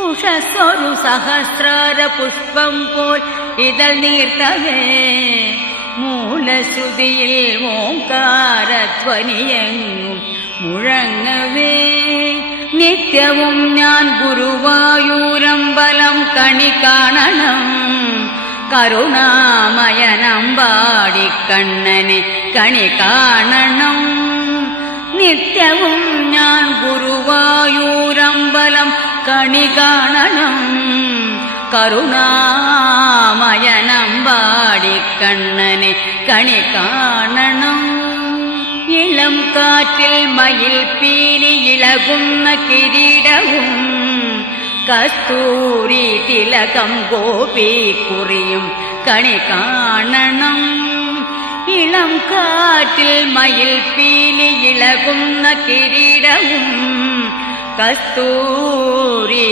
ഉഷസ്സൊരു സഹസ്രാര പുഷ്പം പോൽ ഇതൾ നീർത്തവേ മൂലശ്രുതിയിൽ ഓംകാരധ്വനിയെങ്ങും മുഴങ്ങവേ നിത്യവും ഞാൻ ഗുരുവായൂരമ്പലം കണി കാണണം കരുണാമയനമ്പാടിക്കണ്ണനെ കണി കാണണം നിത്യവും ഞാൻ ഗുരുവായൂരമ്പലം കണി കാണണം കരുണാമയനമ്പാടിക്കണ്ണനെ കണി കാണണം ഇളം കാറ്റിൽ മയിൽ പീലി ഇളകുന്ന കിരീടവും കസ്തൂരി തിലകം ഗോപിക്കുറിയും കണി കാണണം ഇളം കാറ്റിൽ മയിൽ പീലി ഇളകുന്ന കിരീടവും കസ്തൂരി